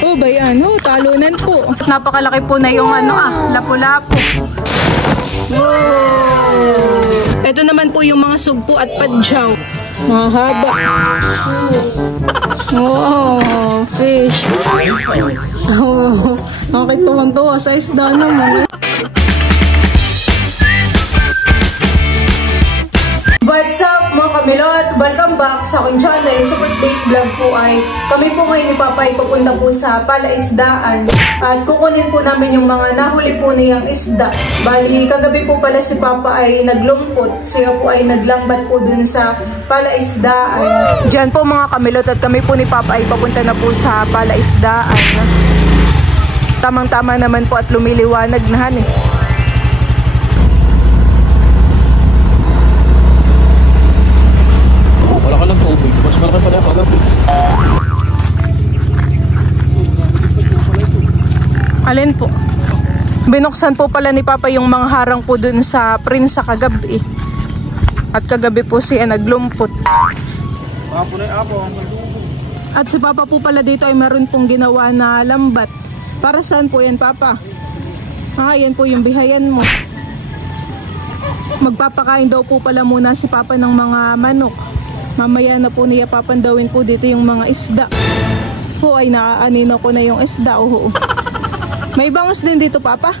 Oh, bayan. Oh, talunan po. Napakalaki po na yung lapu-lapu. Wow. Ito naman po yung mga sugpo at padyaw. Mahaba. Oh, fish. Oh, bakit tuwang-tuwa sa isda naman? What's up mga kamilot? Welcome back sa aking channel. So for today's vlog po ay kami po ngayon ni Papa ay papunta po sa palaisdaan at kukunin po namin yung mga nahuli po niyang isda. Bali kagabi po pala si Papa ay naglumpot. Siya po ay naglambat po dun sa palaisdaan. Diyan po mga kamilot at kami po ni Papa ay papunta na po sa palaisdaan. Tamang-tama naman po at lumiliwanag na han eh. Mas malaki pala ako agad. Alin po? Binuksan po pala ni Papa yung mga harang po dun sa prinsa kagabi. At kagabi po siya naglumpot. At si Papa po pala dito ay meron pong ginawa na lambat. Para saan po yan, Papa? Yan po yung bihayan mo. Magpapakain daw po pala muna si Papa ng mga manok. Mamaya na po niya papandawin po dito yung mga isda. Ay naanino ko na yung isda. May bangus din dito, Papa.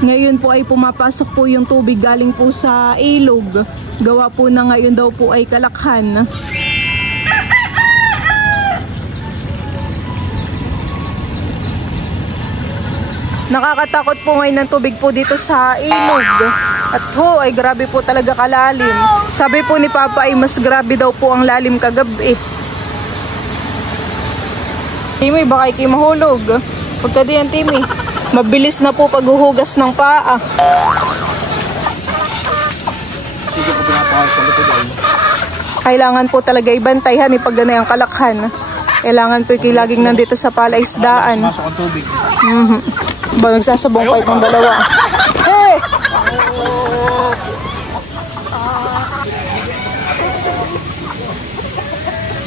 Ngayon po ay pumapasok po yung tubig galing po sa ilog. Gawa po na ngayon daw po ay kalakhan. Nakakatakot po ngayon ng tubig po dito sa ilog. At ay grabe po talaga kalalim. Sabi po ni Papa ay mas grabe daw po ang lalim kagabi. Timmy, baka ikay mahulog. Pagka diyan, Timmy. Mabilis na po paghuhugas ng paa. Kailangan po talaga ibantayan pag ganyan ang kalakhan. Kailangan po laging nandito sa palaisdaan. Masok ang tubig. Ba, nagsasabong pa itong dalawa. Hey!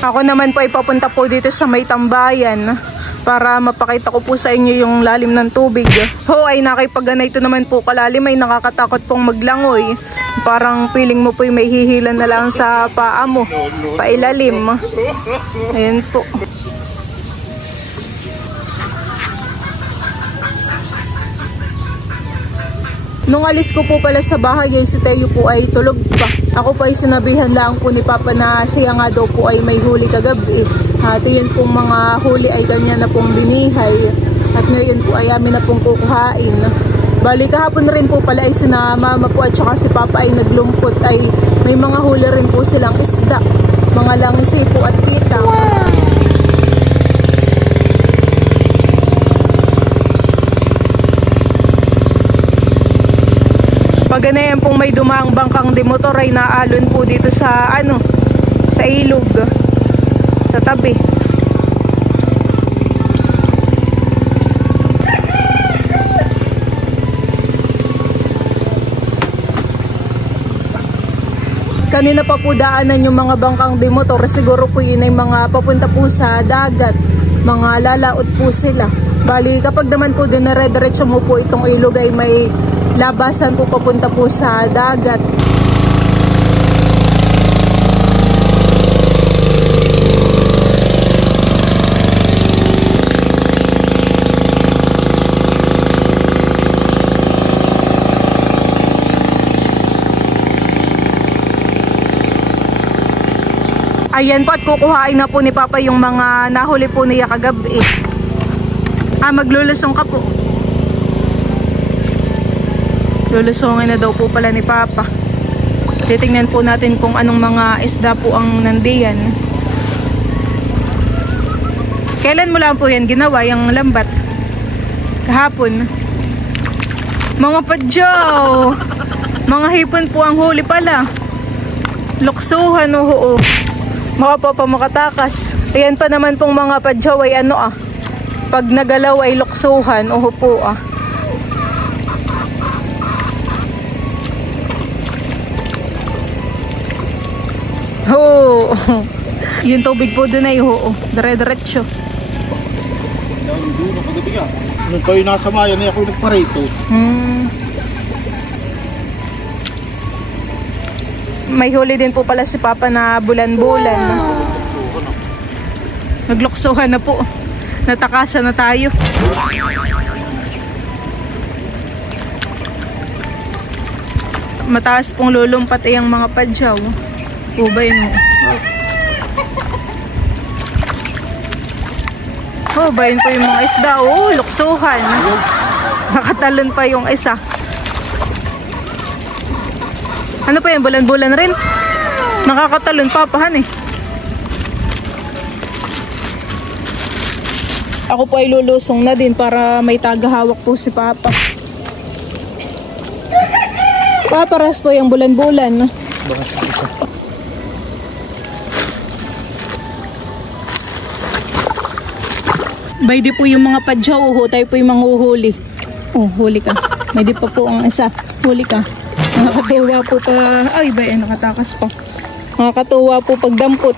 Ako naman po ay papunta po dito sa may tambayan para mapakita ko po sa inyo yung lalim ng tubig. Ay nakipagana ito naman po kalalim, ay nakakatakot pong maglangoy. Parang feeling mo po may hihilan na lang sa paa mo, pailalim. Ayan po. Nung alis ko po pala sa bahay, si Teo po ay tulog pa. Ako po ay sinabihan lang po ni Papa na siya nga daw po ay may huli kagabi. At yun pong mga huli ay kanya na pong binihay. At ngayon po ay amin na pong kukuhain. Bali kahapon rin po pala ay sina Mama po at saka si Papa ay naglumpot. Ay may mga huli rin po silang isda. Mga langisi po at kita. Wow! Pag ganayan pong may dumaang bangkang demotor ay naalon po dito sa sa ilog, sa tabi. Kanina pa po daanan yung mga bangkang demotor, siguro po yun ay mga papunta po sa dagat, mga lalaot po sila. Bali kapag naman po dinare-diretso mo po itong ilog ay may labasan po papunta po sa dagat. Ayan po at kukuhain na po ni Papa yung mga nahuli po niya kagabi. Maglulusong ka po. Lulusongin na daw po pala ni Papa. Titingnan po natin kung anong mga isda po ang nandiyan. Kailan mo lang po yan ginawa, yung lambat? Kahapon. Mga padyaw! Mga hipon po ang huli pala. Luksuhan, Mga papa makatakas. Ayan pa naman pong mga padyaw ay pag nagalaw ay luksuhan, po Yung tubig po doon ay oo, dire-diretso. Doon ako gabi ka. Nung kayo nasa mayan, ako yung nagparito. May huli din po pala si Papa na bulan-bulan. Nagluksuhan na po. Natakasan na tayo. Mataas pong lulumpat ay ang mga padyaw. O ba yun? Oh, ba yun po yung mga isda. Oh, luksuhan. Nakatalon pa yung isa. Ano pa yan? Bulan-bulan rin? Nakakatalon papahan eh. Ako po ay lulusong na din para may tagahawak po si Papa. Paparas po yung bulan-bulan. May di po yung mga padyaw. Tayo po yung mga uhuli. Oh, huli ka. May di pa po ang isa. Huli ka. Nakakatuwa po pa. Ay, ba yan? Nakatakas pa. Nakakatuwa po pagdampot.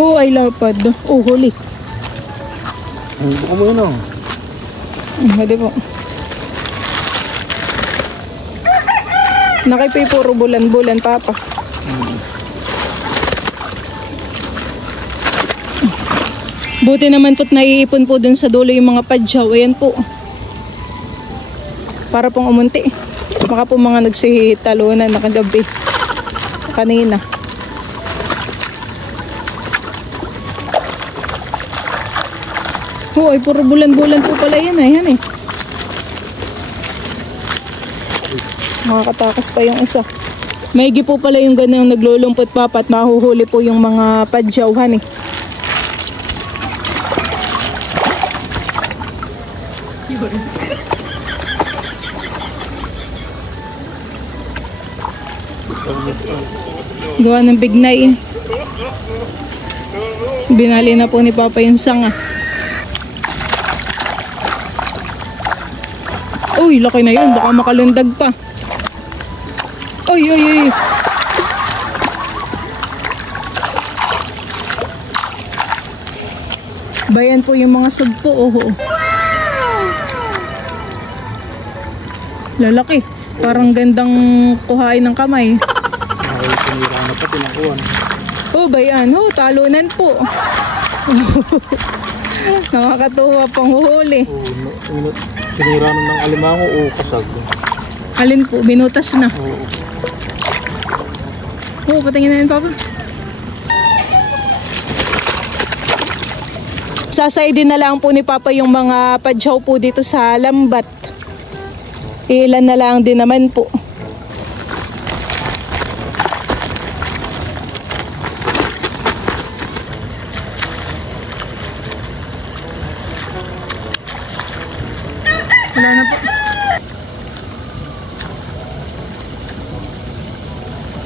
Oh, ay lapad. Oh, huli. Buka mo yun oh. Pwede po. Nakipay puro bulan-bulan, Papa. Buti naman po't naiipon po dun sa dulo yung mga padyaw. Ayan po. Para pong umunti. Baka po mga nagsitalunan na kagabi. Kanina. Oh, ay puro bulan-bulan po pala yan. Ayan eh. Makakatakas pa yung isa. Maigi po pala yung ganyan naglulumpot, Papa, at mahuhuli po yung mga padyawhan eh. Gawa ng bignay. Binali na po ni Papa yung sanga. Uy, laki na yun. Baka makalundag pa. Uy, uy, uy. Bayan po yung mga sugpo. Oh. Lalaki. Parang gandang kuhain ng kamay. Ay, sinira na pa, tinakuhan. Oh, bayan. Oh, talunan po. Nakakatuwa pang huli. Sinira na ng alimango o kasag. Alin po? Binutas na. Oh, patingin na yun, Papa. Sasay din na lang po ni Papa yung mga padyaw po dito sa lambat. Ilan na lang din naman po. Wala na po.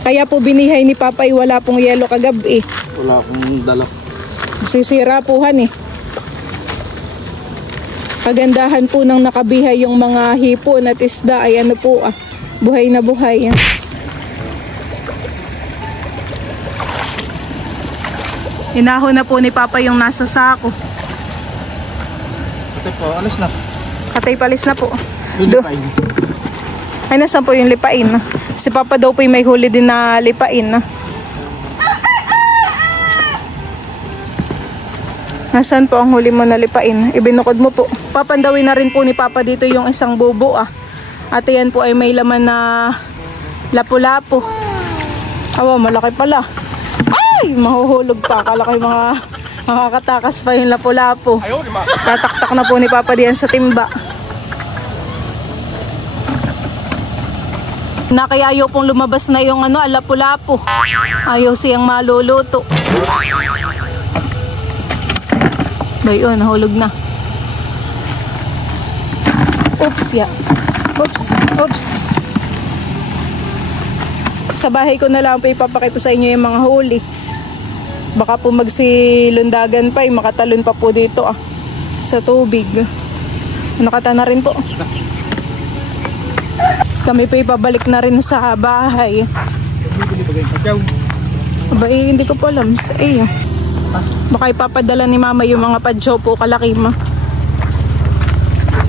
Kaya po binihay ni Papa ay wala pong yelo kagabi. Wala akong dala. Sisira po han eh. Kagandahan po ng nakabihay yung mga hipon at isda ay ano po buhay na buhay. Inahon na po ni Papa yung nasa sako. Ito po, alis na. Katay palis na po. Lipain. Ay, nasan po yung lipain? Si Papa daw po yung may huli din na lipain. Nasaan po ang huli mo na lipain? Ibinukod mo po. Papandawin na rin po ni Papa dito yung isang bubo At yan po ay may laman na lapu-lapu. Awa, malaki pala. Ay, mahuhulog pa. Akala ko yung mga makakatakas pa yung lapu-lapu. Tataktak na po ni Papa diyan sa timba. Kaya ayaw pong lumabas na yung lapu-lapu. Ayaw siyang maluluto. Bayon, nahulog na. Oops, ya. Oops, oops. Sa bahay ko na lang po ipapakita sa inyo yung mga huli. Baka po magsilundagan pa, makatalon pa po dito sa tubig. Nakata na rin po. Kami pa ipabalik na rin sa bahay. Bibili ba kayo patyaw? Aba hindi ko po alam. Baka ipapadala ni mama yung mga padyaw po kalaki ma.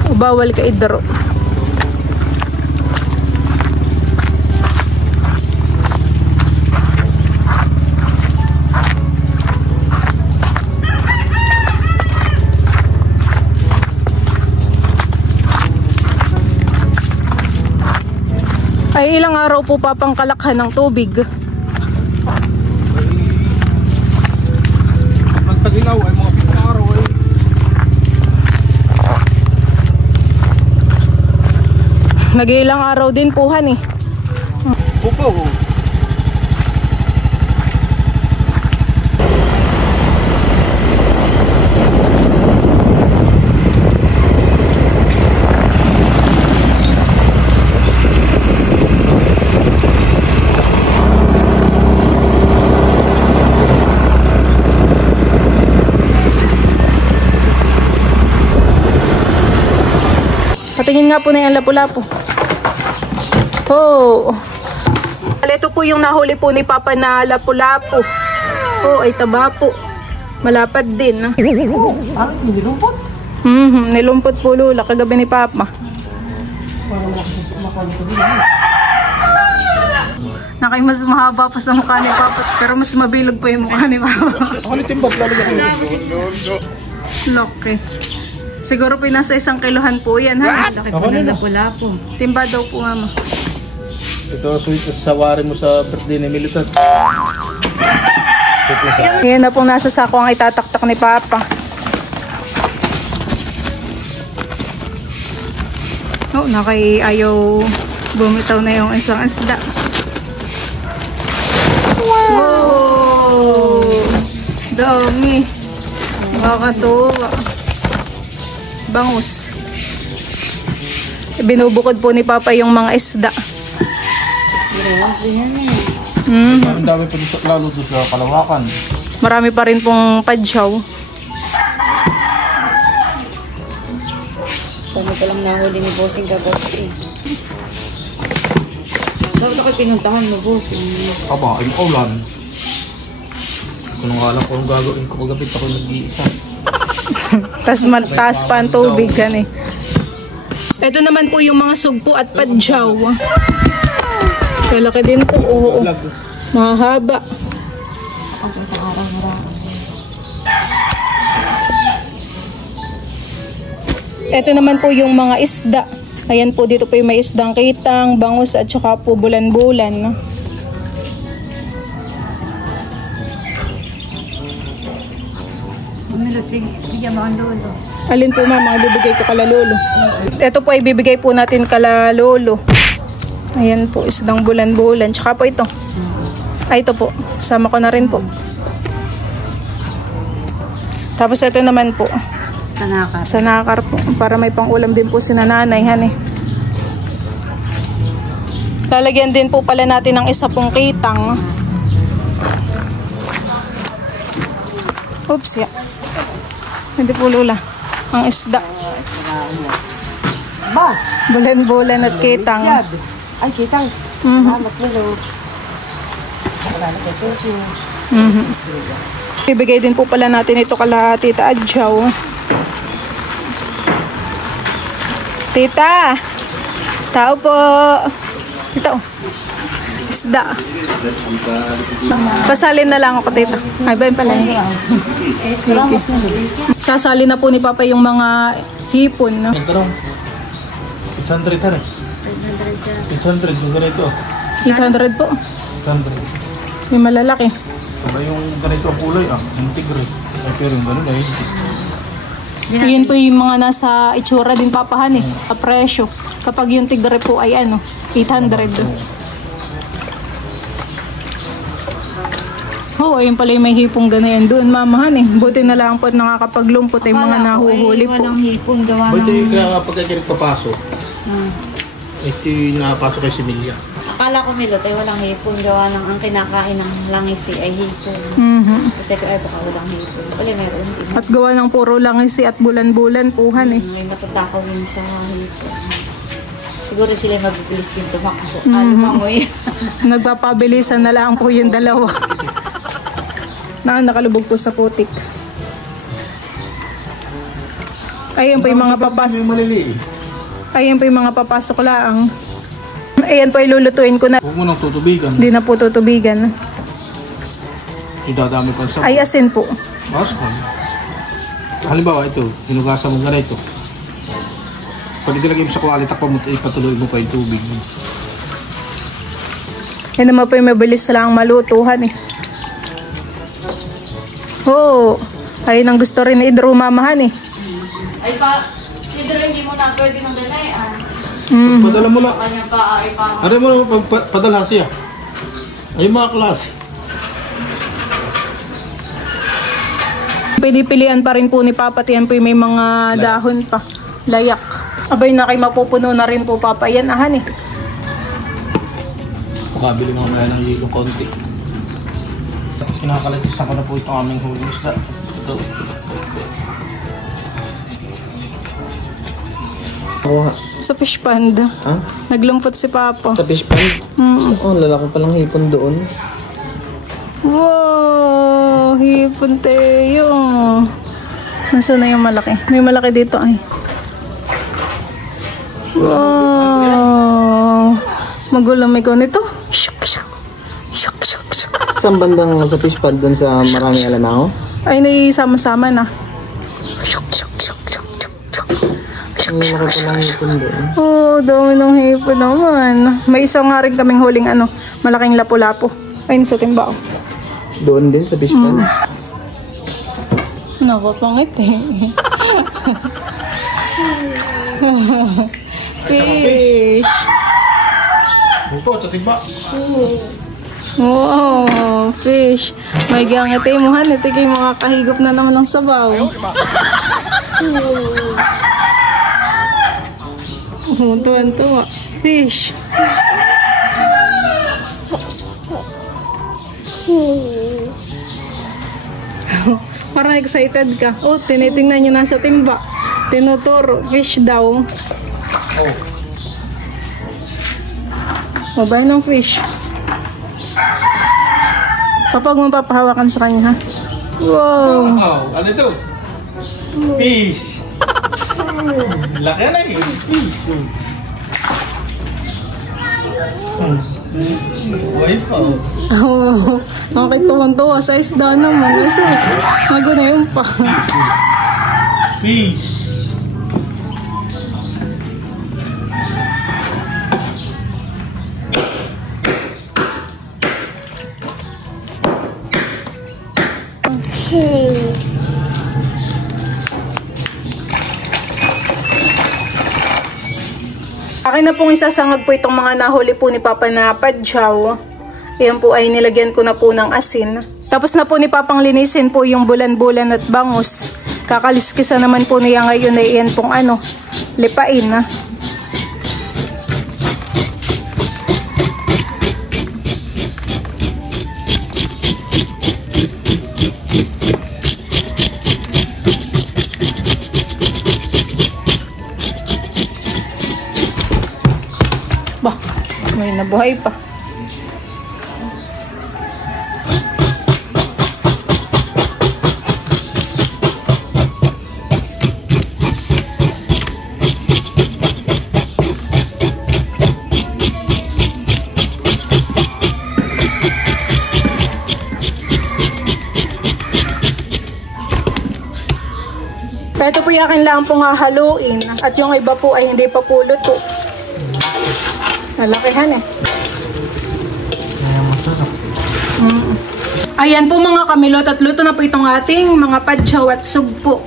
O bawal ka idaro. Ay ilang araw po papangkalakhan ng tubig? Nagtagilaw ay mga pitong araw ay. Nag-ilang araw din po han eh. Opo. Patingin nga po na yung lapu-lapu. Oh. Ito po yung nahuli po ni Papa na lapu-lapu. Oh, ay taba po. Malapad din. Nilumpot? Nilumpot po Lula kagabi ni Papa. Nakay mas mahaba pa sa mukha ni Papa, pero mas mabilog pa yung mukha ni Papa. Ako nitimbak lalagyan ko. Laki. Siguro po nasa 1 kilohan po yan, ha? Laki po ng lapu-lapu. Timba daw po, mama. Ito sweet at sawarin mo sa birthday ni Militan. Ngayon na pong nasa sako ang itataktak ni Papa. Oh, nakay ayaw bumitaw na yung isang isda. Wow! Dami. Makakatuwa. Bangus. Binubukod po ni Papa yung mga isda. Ang dami pa dito, lalo doon sa Kalawakan. Marami pa rin pong padyaw. Kami ko lang nahuli ni Bossing kagabi. Dapat ako'y pinuntahan mo, Bossing. Aba, ay ulan. Kung alam ko ang gagawin ko pagkapit ako nag-iisa. Taas pa ang tubig gan eh. Ito naman po yung mga sugpo at padyaw. Kalaki din po. Oo. Mahaba. Ito naman po yung mga isda. Ayan po, dito po yung may isdang kitang, bangus at saka po bulan-bulan. Alin po mama, bibigay ko kala lolo. Ito po ay bibigay po natin kala lolo. Ayan po, isdang bulan-bulan. Tsaka po ito. Ay, ito po. Sama ko na rin po. Tapos ito naman po. Sanakar. Sanakar po. Para may pang-ulam din po si nanay. Han eh. Lalagyan din po pala natin ng isa pong kitang. Oops, ya. Hindi po lula. Ang isda. Ba? Bulan-bulan at kitang. Ay, kitang. Mhm. Mhm. Bibigay din po pala natin ito kala Tita Adjaw. Tita! Tao po! Ito. Isda. Pasalin na lang ako, Tita. Ay, ba yun pala? Sige. Sasali na po ni Papa yung mga hipon. No? Nagtarong. 800 ha rin. 800 yung ganito. 800 po. 800. Yung malalaki. Saba yung ganito ang kulay yung tigre. Ay pero yung ganun ay. Yun po yung mga nasa itsura din papahan eh. A presyo. Kapag yung tigre po ay 800. Oh, ayun pala yung may hipong ganayan doon, mamahan eh. Buti na lang po at nakakapaglumpot ay mga nahuhuli po. Walang hipon gawa Pwede ng... kaya kapag ay papasok. Ito yung nakapasok kay Similia. Akala ko Milot ay walang hipon gawa ng ang kinakain ng langisi ay hipon. Kasi ko ay baka walang hipon. Wala meron din. At gawa ng puro langisi at bulan-bulan puhan eh. May matatakaw yun sa hipon. siguro sila magbibilis din tumakbo. Lumangoy. Nagpapabilisan na lang po yung dalawa. Nakalubog po sa putik. Ayan po yung mga papasok. Ayan po yung mga papasok lang. Ayan po, ilulutuin ko na. Huwag mo nang tutubigan. Hindi na po tutubigan. Idadami pa sa... Ay, asin po. Asin. Halimbawa ito, hinugasan mo ganito. Pag ilagay mo sa kuwali, takpa mo, ipatuloy mo pa yung tubig. Yan naman po yung mabilis lang malutuhan eh. Oo. Ayun ang gusto rin ni Idro mamahan eh. Ay pa, Idro hindi mo na pwede ng danay. Padala mo lang. Kanya pa ay pa. Ano mo lang padala siya? Ay mga klase. Pinipilian pa rin po ni Papa. Yan po yung may mga dahon pa. Layak. Abay na kayo mapupuno na rin po Papa. Yan ahan eh. Pakabili mo mamaya ng hilo konti. Tapos kinakalagisan ko na po itong aming huling isda. Ito. Sa fish pond. Ha? Naglumpot si Papa. Sa fish pond? Oo, lalaki palang hipon doon. Wow! Hipon tayo. Nasaan na yung malaki? May malaki dito ay. Wow! Magulamay ko nito. Shuk, shuk. Shuk, shuk, shuk. Saan bandang sa fish pond doon sa marami alanao? Ay, naisama-sama na. Shuk, shuk, shuk, shuk, shuk, shuk. May malaki palang hipon doon. Oh, dami ng hipon naman. May isa nga rin kaming huling malaking lapu-lapu. Ay, nasa timba. Doon din sa fish pond? Naku, pangit eh. Fish. Bukod sa timba. Wow, fish. May gangitay mo han. Ito kayo makakahigop na naman ng sabaw. Tuwan-tuwa. Fish. Parang excited ka. Oh, tinitingnan nyo nasa timba. Tinuturo. Fish daw. Mabay ng fish. Kapag mo papahawakan sa kanya, ha? Wow! Wow! Ano ito? Fish! Laki na eh! Fish! Buhay pa oh! Oh, nakakituwang-tuwa sa isda naman. Maguna yun pa. Fish! Akin na pong isasangag po itong mga nahuli po ni Papa na padyaw. Ayan po ay nilagyan ko na po ng asin. Tapos na po ni Papang linisin po yung bulan-bulan at bangus. Kakaliskisa naman po niya ngayon ay iyan pong lipain na. Bah, may nabuhay pa. Ito po yung akin lang pong hahaluin at yung iba po ay hindi pa po luto. Nalakihan eh. Ayan po mga kamilot at luto na po itong ating mga padyaw at sugpo.